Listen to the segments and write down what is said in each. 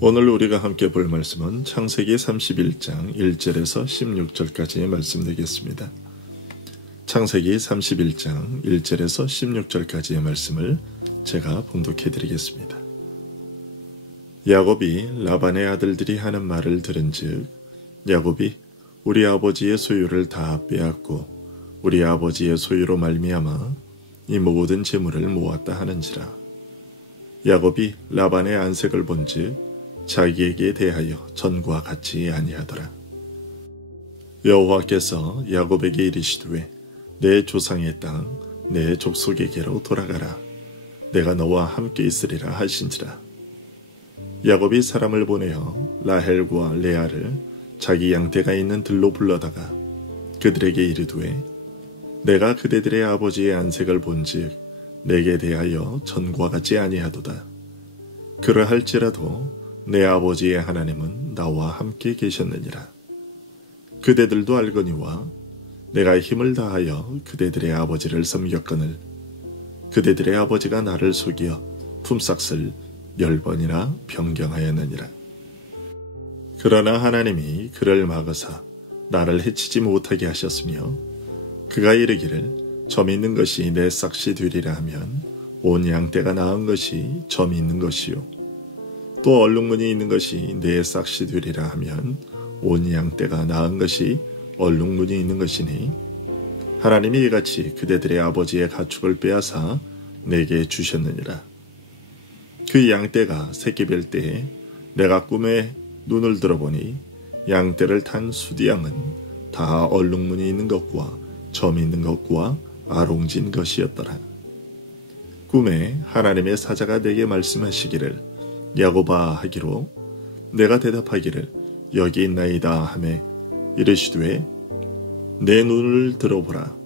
오늘 우리가 함께 볼 말씀은 창세기 31장 1절에서 16절까지의 말씀 되겠습니다. 창세기 31장 1절에서 16절까지의 말씀을 제가 봉독해 드리겠습니다. 야곱이 라반의 아들들이 하는 말을 들은즉 야곱이 우리 아버지의 소유를 다 빼앗고 우리 아버지의 소유로 말미암아 이 모든 재물을 모았다 하는지라. 야곱이 라반의 안색을 본즉 자기에게 대하여 전과 같지 아니하더라. 여호와께서 야곱에게 이르시되 내 조상의 땅 내 족속에게로 돌아가라. 내가 너와 함께 있으리라 하신지라. 야곱이 사람을 보내어 라헬과 레아를 자기 양떼가 있는 들로 불러다가 그들에게 이르되 내가 그대들의 아버지의 안색을 본즉 내게 대하여 전과 같지 아니하도다. 그러할지라도 내 아버지의 하나님은 나와 함께 계셨느니라. 그대들도 알거니와 내가 힘을 다하여 그대들의 아버지를 섬겼거늘 그대들의 아버지가 나를 속여 품삯을 10번이나 변경하였느니라. 그러나 하나님이 그를 막으사 나를 해치지 못하게 하셨으며 그가 이르기를 점 있는 것이 내 싹시 되리라 하면 온 양떼가 낳은 것이 점 있는 것이요 또 얼룩무늬 있는 것이 내 싹시 되리라 하면 온 양떼가 낳은 것이 얼룩무늬 있는 것이니 하나님이 이같이 그대들의 아버지의 가축을 빼앗아 내게 주셨느니라. 그 양떼가 새끼 뵐 때에 내가 꿈에 눈을 들어보니 양떼를 탄 수디양은 다 얼룩무늬 있는 것과 점 있는 것과 아롱진 것이었더라. 꿈에 하나님의 사자가 내게 말씀하시기를 야곱아 하기로 내가 대답하기를 여기 있나이다 하매 이르시되 내 눈을 들어보라.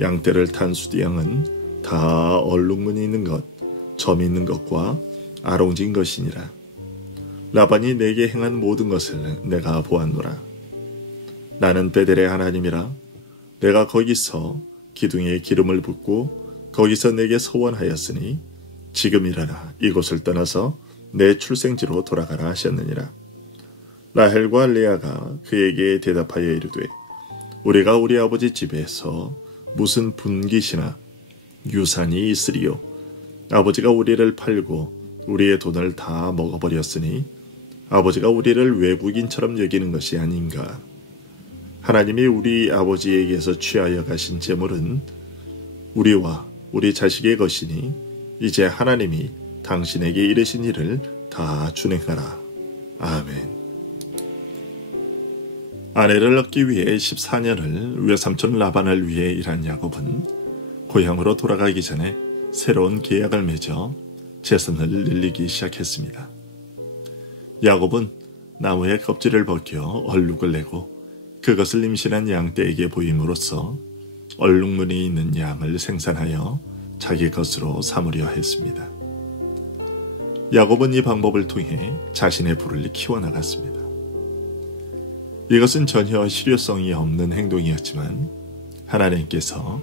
양떼를 탄 수디양은 다 얼룩무늬 있는 것, 점 있는 것과 아롱진 것이니라. 라반이 내게 행한 모든 것을 내가 보았노라. 나는 베델의 하나님이라. 내가 거기서 기둥에 기름을 붓고 거기서 내게 서원하였으니 지금 일어나 이곳을 떠나서 내 출생지로 돌아가라 하셨느니라. 라헬과 레아가 그에게 대답하여 이르되 우리가 우리 아버지 집에서 무슨 분깃이나 유산이 있으리요. 아버지가 우리를 팔고 우리의 돈을 다 먹어버렸으니 아버지가 우리를 외국인처럼 여기는 것이 아닌가. 하나님이 우리 아버지에게서 취하여 가신 재물은 우리와 우리 자식의 것이니 이제 하나님이 당신에게 이르신 일을 다 준행하라. 아멘. 아내를 얻기 위해 14년을 외삼촌 라반을 위해 일한 야곱은 고향으로 돌아가기 전에 새로운 계약을 맺어 재산을 늘리기 시작했습니다. 야곱은 나무의 껍질을 벗겨 얼룩을 내고 그것을 임신한 양떼에게 보임으로써 얼룩무늬 있는 양을 생산하여 자기 것으로 삼으려 했습니다. 야곱은 이 방법을 통해 자신의 부를 키워나갔습니다. 이것은 전혀 실효성이 없는 행동이었지만 하나님께서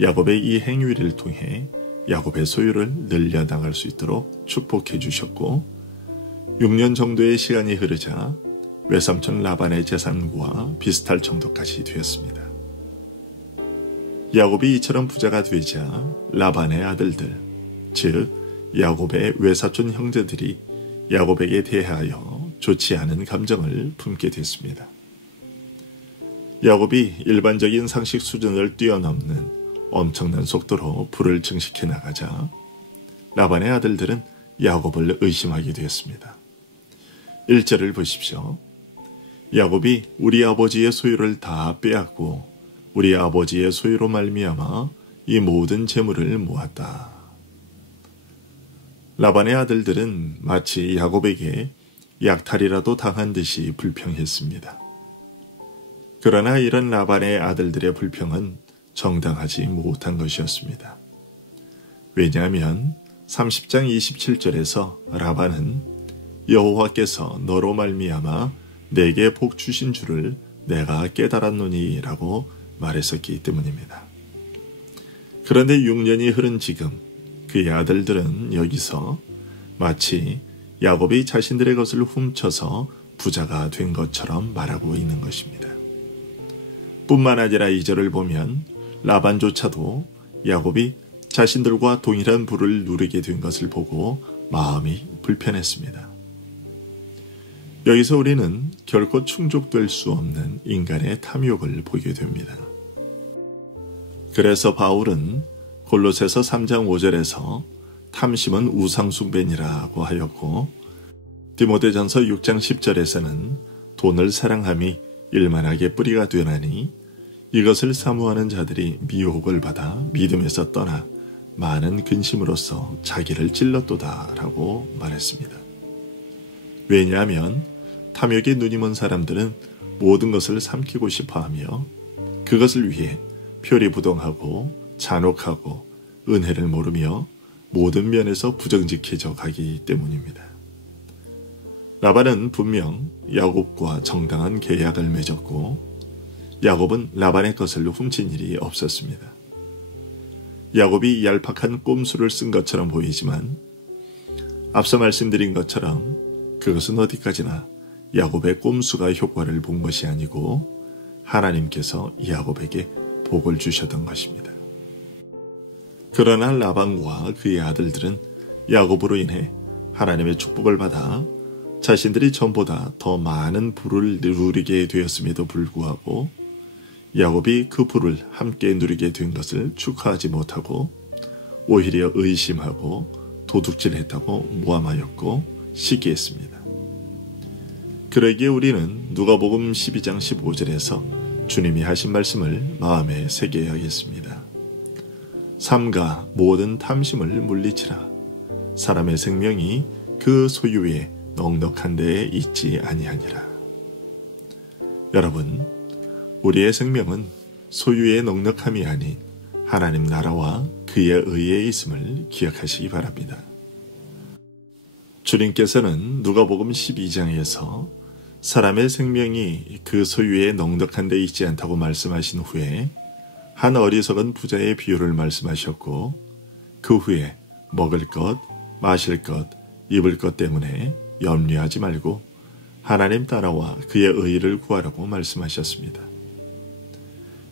야곱의 이 행위를 통해 야곱의 소유를 늘려나갈 수 있도록 축복해 주셨고 6년 정도의 시간이 흐르자 외삼촌 라반의 재산과 비슷할 정도까지 되었습니다. 야곱이 이처럼 부자가 되자 라반의 아들들, 즉 야곱의 외사촌 형제들이 야곱에게 대하여 좋지 않은 감정을 품게 됐습니다. 야곱이 일반적인 상식 수준을 뛰어넘는 엄청난 속도로 부를 증식해 나가자 라반의 아들들은 야곱을 의심하게 되었습니다. 1절을 보십시오. 야곱이 우리 아버지의 소유를 다 빼앗고 우리 아버지의 소유로 말미암아 이 모든 재물을 모았다. 라반의 아들들은 마치 야곱에게 약탈이라도 당한 듯이 불평했습니다. 그러나 이런 라반의 아들들의 불평은 정당하지 못한 것이었습니다. 왜냐하면 30장 27절에서 라반은 여호와께서 너로 말미암아 내게 복 주신 줄을 내가 깨달았노니 라고 말했었기 때문입니다. 그런데 6년이 흐른 지금 그의 아들들은 여기서 마치 야곱이 자신들의 것을 훔쳐서 부자가 된 것처럼 말하고 있는 것입니다. 뿐만 아니라 2절을 보면 라반조차도 야곱이 자신들과 동일한 부를 누리게 된 것을 보고 마음이 불편했습니다. 여기서 우리는 결코 충족될 수 없는 인간의 탐욕을 보게 됩니다. 그래서 바울은 골로새서 3장 5절에서 탐심은 우상숭배니라고 하였고, 디모데전서 6장 10절에서는 돈을 사랑함이 일만하게 뿌리가 되나니 이것을 사모하는 자들이 미혹을 받아 믿음에서 떠나 많은 근심으로써 자기를 찔렀도다 라고 말했습니다. 왜냐하면 탐욕에 눈이 먼 사람들은 모든 것을 삼키고 싶어하며 그것을 위해 표리부동하고 잔혹하고 은혜를 모르며 모든 면에서 부정직해져 가기 때문입니다. 라반은 분명 야곱과 정당한 계약을 맺었고 야곱은 라반의 것을 훔친 일이 없었습니다. 야곱이 얄팍한 꼼수를 쓴 것처럼 보이지만 앞서 말씀드린 것처럼 그것은 어디까지나 야곱의 꼼수가 효과를 본 것이 아니고 하나님께서 야곱에게 복을 주셨던 것입니다. 그러나 라반과 그의 아들들은 야곱으로 인해 하나님의 축복을 받아 자신들이 전보다 더 많은 부를 누리게 되었음에도 불구하고 야곱이 그 부를 함께 누리게 된 것을 축하하지 못하고 오히려 의심하고 도둑질했다고 모함하였고 시기했습니다. 그러기에 우리는 누가복음 12장 15절에서 주님이 하신 말씀을 마음에 새겨야겠습니다. 삼가 모든 탐심을 물리치라. 사람의 생명이 그 소유에 넉넉한 데에 있지 아니하니라. 여러분, 우리의 생명은 소유의 넉넉함이 아닌 하나님 나라와 그의 의에 있음을 기억하시기 바랍니다. 주님께서는 누가복음 12장에서 사람의 생명이 그 소유에 넉넉한 데 있지 않다고 말씀하신 후에 한 어리석은 부자의 비유를 말씀하셨고 그 후에 먹을 것, 마실 것, 입을 것 때문에 염려하지 말고 하나님 따라와 그의 의를 구하라고 말씀하셨습니다.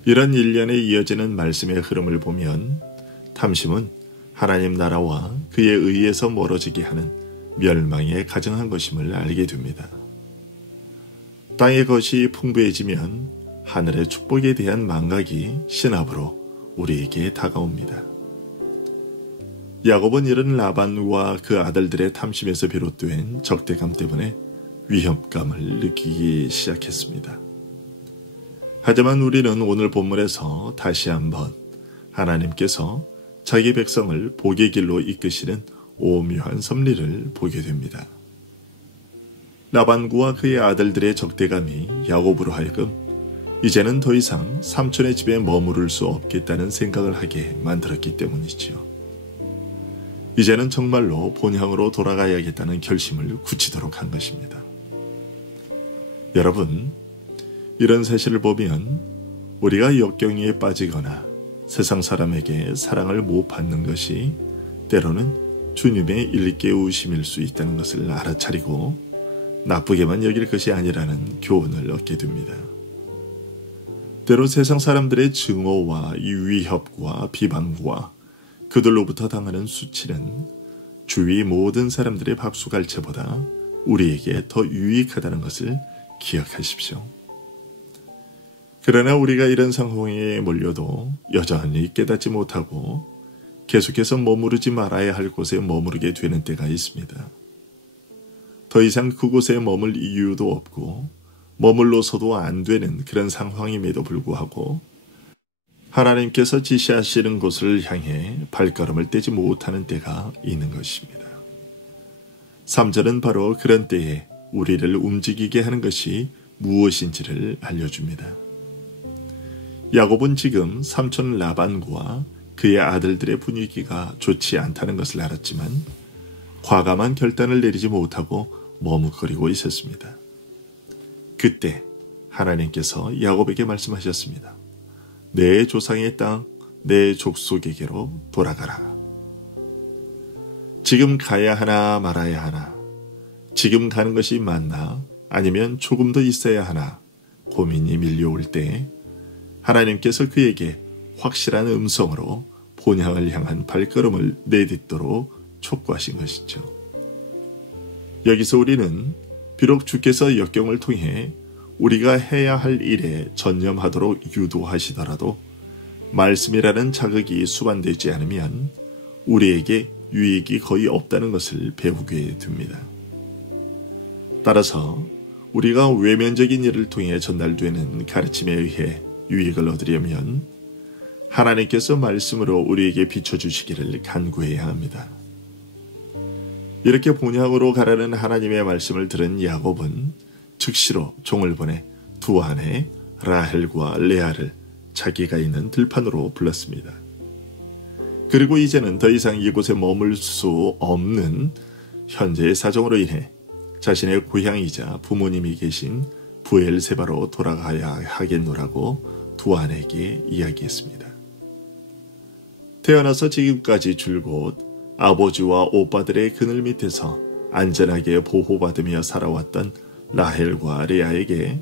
이런 일련에 이어지는 말씀의 흐름을 보면 탐심은 하나님 나라와 그의 의에서 멀어지게 하는 멸망에 가증한 것임을 알게 됩니다. 땅의 것이 풍부해지면 하늘의 축복에 대한 망각이 신압으로 우리에게 다가옵니다. 야곱은 이런 라반과 그 아들들의 탐심에서 비롯된 적대감 때문에 위협감을 느끼기 시작했습니다. 하지만 우리는 오늘 본문에서 다시 한번 하나님께서 자기 백성을 복의 길로 이끄시는 오묘한 섭리를 보게 됩니다. 라반과 그의 아들들의 적대감이 야곱으로 하여금 이제는 더 이상 삼촌의 집에 머무를 수 없겠다는 생각을 하게 만들었기 때문이지요. 이제는 정말로 본향으로 돌아가야겠다는 결심을 굳히도록 한 것입니다. 여러분, 이런 사실을 보면 우리가 역경에 빠지거나 세상 사람에게 사랑을 못 받는 것이 때로는 주님의 일깨우심일 수 있다는 것을 알아차리고 나쁘게만 여길 것이 아니라는 교훈을 얻게 됩니다. 때로 세상 사람들의 증오와 위협과 비방과 그들로부터 당하는 수치는 주위 모든 사람들의 박수갈채보다 우리에게 더 유익하다는 것을 기억하십시오. 그러나 우리가 이런 상황에 몰려도 여전히 깨닫지 못하고 계속해서 머무르지 말아야 할 곳에 머무르게 되는 때가 있습니다. 더 이상 그곳에 머물 이유도 없고 머물러서도 안 되는 그런 상황임에도 불구하고 하나님께서 지시하시는 곳을 향해 발걸음을 떼지 못하는 때가 있는 것입니다. 3절은 바로 그런 때에 우리를 움직이게 하는 것이 무엇인지를 알려줍니다. 야곱은 지금 삼촌 라반과 그의 아들들의 분위기가 좋지 않다는 것을 알았지만 과감한 결단을 내리지 못하고 머뭇거리고 있었습니다. 그때 하나님께서 야곱에게 말씀하셨습니다. 내 조상의 땅, 내 족속에게로 돌아가라. 지금 가야 하나 말아야 하나, 지금 가는 것이 맞나 아니면 조금 더 있어야 하나 고민이 밀려올 때 하나님께서 그에게 확실한 음성으로 본향을 향한 발걸음을 내딛도록 촉구하신 것이죠. 여기서 우리는 비록 주께서 역경을 통해 우리가 해야 할 일에 전념하도록 유도하시더라도 말씀이라는 자극이 수반되지 않으면 우리에게 유익이 거의 없다는 것을 배우게 됩니다. 따라서 우리가 외면적인 일을 통해 전달되는 가르침에 의해 유익을 얻으려면 하나님께서 말씀으로 우리에게 비춰주시기를 간구해야 합니다. 이렇게 본향으로 가라는 하나님의 말씀을 들은 야곱은 즉시로 종을 보내 두 아내 라헬과 레아를 자기가 있는 들판으로 불렀습니다. 그리고 이제는 더 이상 이곳에 머물 수 없는 현재의 사정으로 인해 자신의 고향이자 부모님이 계신 부엘세바로 돌아가야 하겠노라고 두 아내에게 이야기했습니다. 태어나서 지금까지 줄곧 아버지와 오빠들의 그늘 밑에서 안전하게 보호받으며 살아왔던 라헬과 레아에게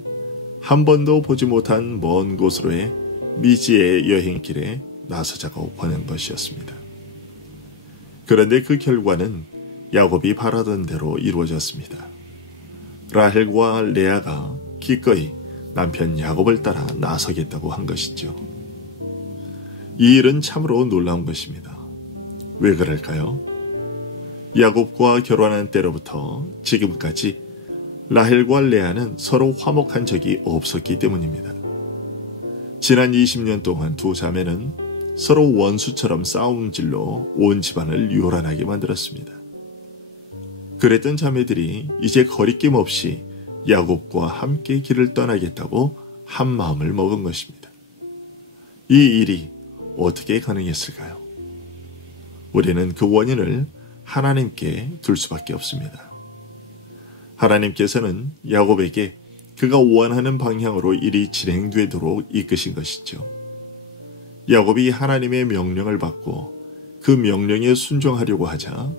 한 번도 보지 못한 먼 곳으로의 미지의 여행길에 나서자고 보낸 것이었습니다. 그런데 그 결과는 야곱이 바라던 대로 이루어졌습니다. 라헬과 레아가 기꺼이 남편 야곱을 따라 나서겠다고 한 것이죠. 이 일은 참으로 놀라운 것입니다. 왜 그럴까요? 야곱과 결혼한 때로부터 지금까지 라헬과 레아는 서로 화목한 적이 없었기 때문입니다. 지난 20년 동안 두 자매는 서로 원수처럼 싸움질로 온 집안을 요란하게 만들었습니다. 그랬던 자매들이 이제 거리낌 없이 야곱과 함께 길을 떠나겠다고 한 마음을 먹은 것입니다. 이 일이 어떻게 가능했을까요? 우리는 그 원인을 하나님께 둘 수밖에 없습니다. 하나님께서는 야곱에게 그가 원하는 방향으로 일이 진행되도록 이끄신 것이죠. 야곱이 하나님의 명령을 받고 그 명령에 순종하려고 하자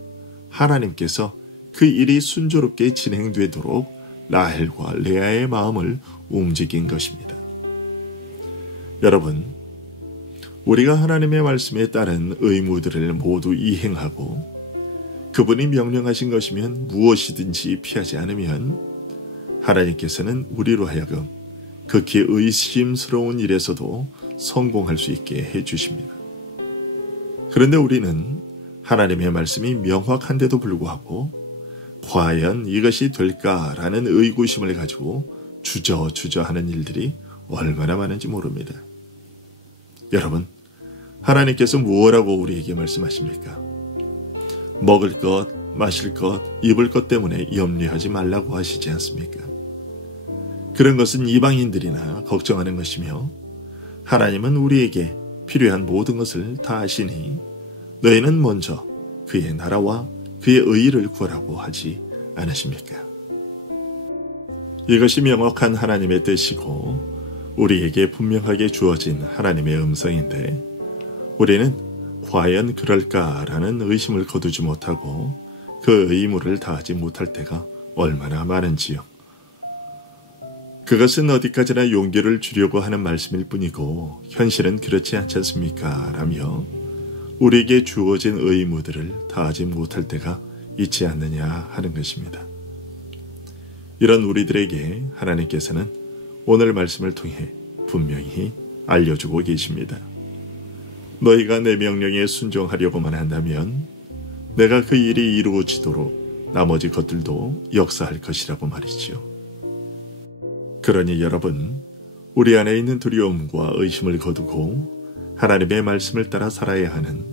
하나님께서 그 일이 순조롭게 진행되도록 라헬과 레아의 마음을 움직인 것입니다. 여러분, 우리가 하나님의 말씀에 따른 의무들을 모두 이행하고 그분이 명령하신 것이면 무엇이든지 피하지 않으면 하나님께서는 우리로 하여금 극히 의심스러운 일에서도 성공할 수 있게 해주십니다. 그런데 우리는 하나님의 말씀이 명확한데도 불구하고 과연 이것이 될까라는 의구심을 가지고 주저하는 일들이 얼마나 많은지 모릅니다. 여러분, 하나님께서 무엇라고 우리에게 말씀하십니까? 먹을 것, 마실 것, 입을 것 때문에 염려하지 말라고 하시지 않습니까? 그런 것은 이방인들이나 걱정하는 것이며 하나님은 우리에게 필요한 모든 것을 다 아시니 너희는 먼저 그의 나라와 그의 의의를 구하라고 하지 않으십니까? 이것이 명확한 하나님의 뜻이고 우리에게 분명하게 주어진 하나님의 음성인데 우리는 과연 그럴까라는 의심을 거두지 못하고 그 의무를 다하지 못할 때가 얼마나 많은지요. 그것은 어디까지나 용기를 주려고 하는 말씀일 뿐이고 현실은 그렇지 않지 않습니까? 라며 우리에게 주어진 의무들을 다하지 못할 때가 있지 않느냐 하는 것입니다. 이런 우리들에게 하나님께서는 오늘 말씀을 통해 분명히 알려주고 계십니다. 너희가 내 명령에 순종하려고만 한다면 내가 그 일이 이루어지도록 나머지 것들도 역사할 것이라고 말이지요. 그러니 여러분, 우리 안에 있는 두려움과 의심을 거두고 하나님의 말씀을 따라 살아야 하는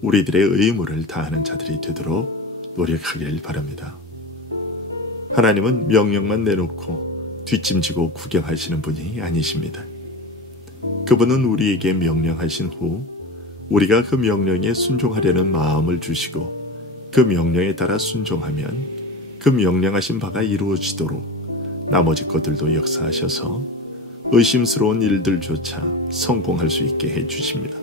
우리들의 의무를 다하는 자들이 되도록 노력하길 바랍니다. 하나님은 명령만 내놓고 뒷짐지고 구경하시는 분이 아니십니다. 그분은 우리에게 명령하신 후 우리가 그 명령에 순종하려는 마음을 주시고 그 명령에 따라 순종하면 그 명령하신 바가 이루어지도록 나머지 것들도 역사하셔서 의심스러운 일들조차 성공할 수 있게 해주십니다.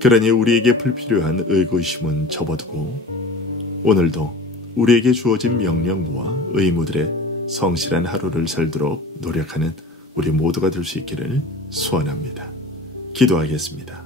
그러니 우리에게 불필요한 의구심은 접어두고 오늘도 우리에게 주어진 명령과 의무들의 성실한 하루를 살도록 노력하는 우리 모두가 될 수 있기를 소원합니다. 기도하겠습니다.